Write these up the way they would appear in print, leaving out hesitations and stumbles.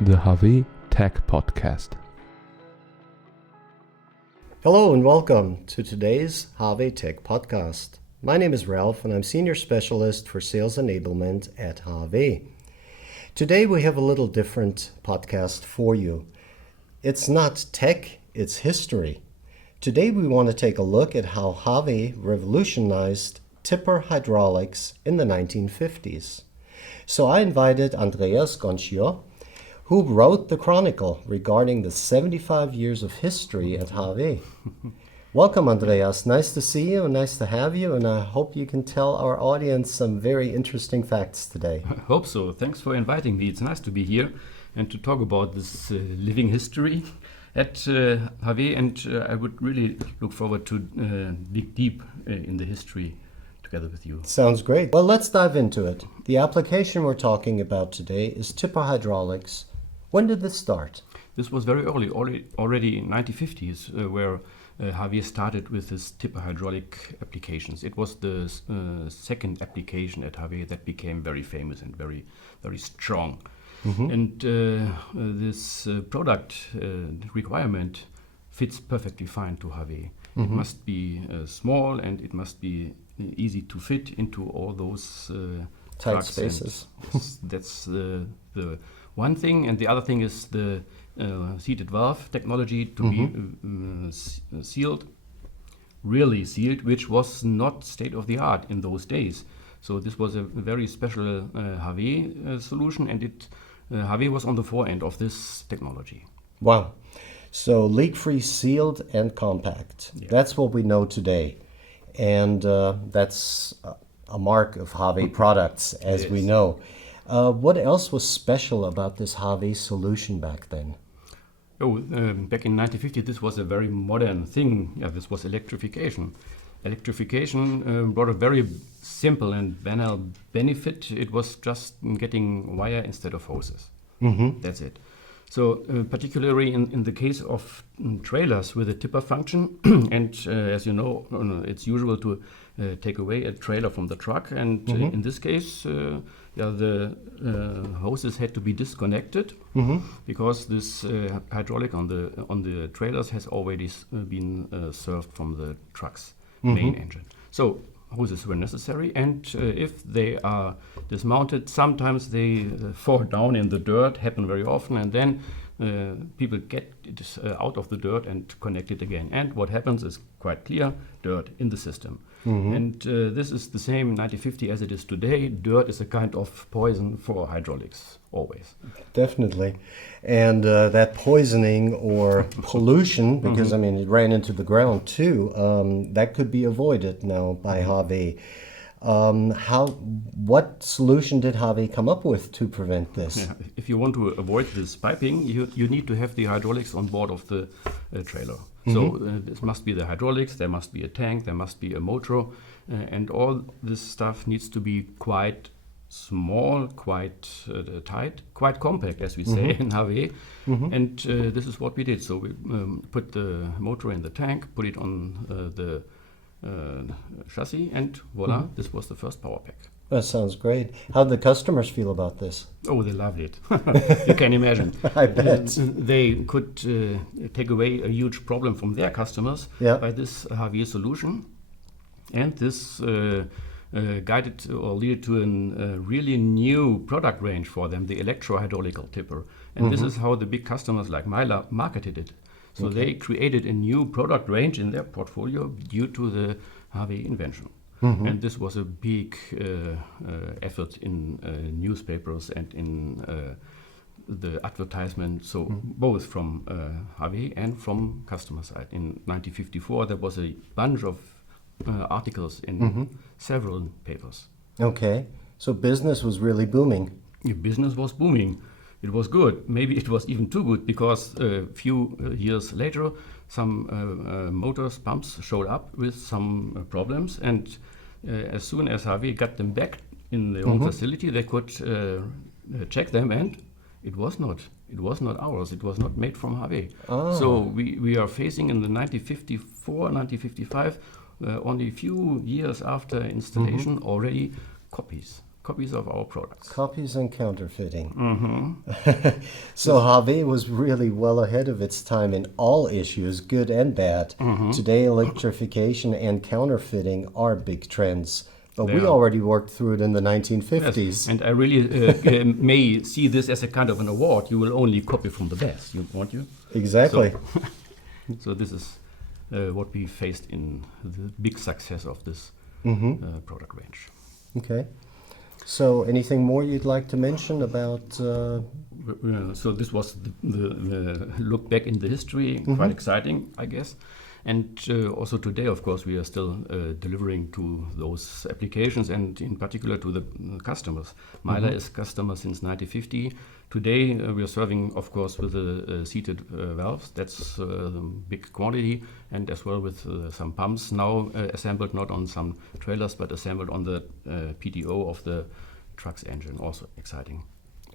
the HAWE Tech Podcast. Hello and welcome to today's HAWE Tech Podcast. My name is Ralph and I'm Senior Specialist for Sales Enablement at HAWE. Today we have a little different podcast for you. It's not tech, it's history. Today we want to take a look at how HAWE revolutionized tipper hydraulics in the 1950s. So I invited Andreas Gonschior, who wrote the chronicle regarding the 75 years of history at HAWE. Welcome, Andreas. Nice to see you and nice to have you, and I hope you can tell our audience some very interesting facts today. I hope so. Thanks for inviting me. It's nice to be here and to talk about this living history at HAWE, and I would really look forward to dig deep in the history together with you. Sounds great. Well, let's dive into it. The application we're talking about today is tipper hydraulics. When did this start? This was very early, already in 1950s, where HAWE started with this tipper hydraulic applications. It was the second application at HAWE that became very famous and very, very strong. Mm-hmm. And this product requirement fits perfectly fine to HAWE. Mm-hmm. It must be small and it must be easy to fit into all those tight spaces. Yes, that's the one thing, and the other thing is the seated valve technology to be sealed, really sealed, which was not state-of-the-art in those days. So this was a very special HAWE solution, and HAWE was on the forefront of this technology. Wow. So leak-free, sealed, and compact. Yeah. That's what we know today. And that's a mark of HAWE products, as we know. What else was special about this HAWE solution back then? Back in 1950, this was a very modern thing. Yeah, this was electrification. Electrification brought a very simple and banal benefit. It was just getting wire instead of hoses. Mm-hmm. That's it. So particularly in the case of trailers with a tipper function, and as you know, it's usual to take away a trailer from the truck, and in this case, the hoses had to be disconnected because this hydraulic on the trailers has already been served from the truck's main engine. So hoses were necessary, and if they are dismounted, sometimes they fall down in the dirt, happen very often, and then people get it out of the dirt and connect it again. And what happens is quite clear, dirt in the system. And this is the same in 1950 as it is today. Dirt is a kind of poison for hydraulics, always. Definitely. And that poisoning or pollution, because I mean it ran into the ground too, that could be avoided now by HAWE. What solution did HAWE come up with to prevent this? Yeah, if you want to avoid this piping, you need to have the hydraulics on board of the trailer. So this must be the hydraulics, there must be a tank, there must be a motor, and all this stuff needs to be quite small, quite tight, quite compact, as we say in HAWE. And this is what we did. So we put the motor in the tank, put it on the chassis, and voila, this was the first power pack. That sounds great. How did the customers feel about this? Oh, they loved it. You can imagine. I bet. They could take away a huge problem from their customers by this HAWE solution. And this guided or led to a really new product range for them, the electro-hydraulic tipper. And this is how the big customers like Mylar marketed it. So they created a new product range in their portfolio due to the HAWE invention. And this was a big effort in newspapers and in the advertisement, so both from HAWE and from customer side. In 1954, there was a bunch of articles in several papers. Okay, so business was really booming. Business was booming. It was good. Maybe it was even too good because a few years later, some motors, pumps showed up with some problems, and as soon as HAWE got them back in their own facility, they could check them, and it was not ours. It was not made from HAWE. So we are facing in the 1954, 1955, only a few years after installation, already copies copies of our products. Copies and counterfeiting. So HAWE was really well ahead of its time in all issues, good and bad. Today, electrification and counterfeiting are big trends. But we already worked through it in the 1950s. Yes. And I really may see this as a kind of an award. You will only copy from the best, won't you? Exactly. So this is what we faced in the big success of this product range. Okay. So anything more you'd like to mention about... So this was the look back in the history, quite exciting, I guess. And also today, of course, we are still delivering to those applications and in particular to the customers. Mylar is customer since 1950. Today, we are serving, of course, with the seated valves. That's big quantity, and as well with some pumps now assembled not on some trailers, but assembled on the PTO of the truck's engine. Also exciting.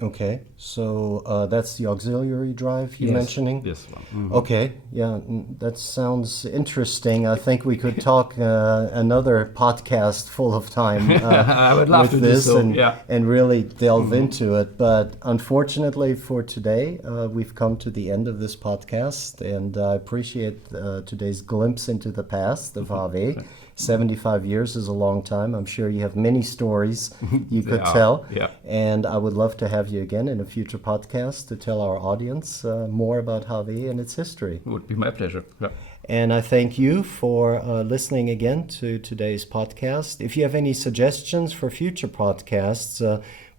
Okay, so that's the auxiliary drive you're mentioning? This one. Okay, yeah, that sounds interesting. I think we could talk another podcast full of time I would love with to this do so. and really delve into it. But unfortunately for today, we've come to the end of this podcast, and I appreciate today's glimpse into the past of HAWE. 75 years is a long time. I'm sure you have many stories you could tell. Yeah. And I would love to have you again in a future podcast to tell our audience more about HAWE and its history. It would be my pleasure. Yeah. And I thank you for listening again to today's podcast. If you have any suggestions for future podcasts,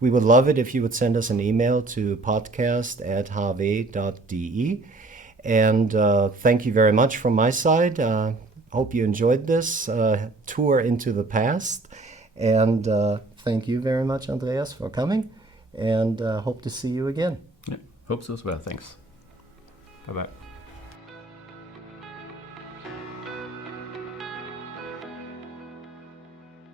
we would love it if you would send us an email to podcast@hawe.de. And thank you very much from my side. Hope you enjoyed this tour into the past. And thank you very much, Andreas, for coming. And hope to see you again. Yeah, hope so as well. Thanks. Bye-bye.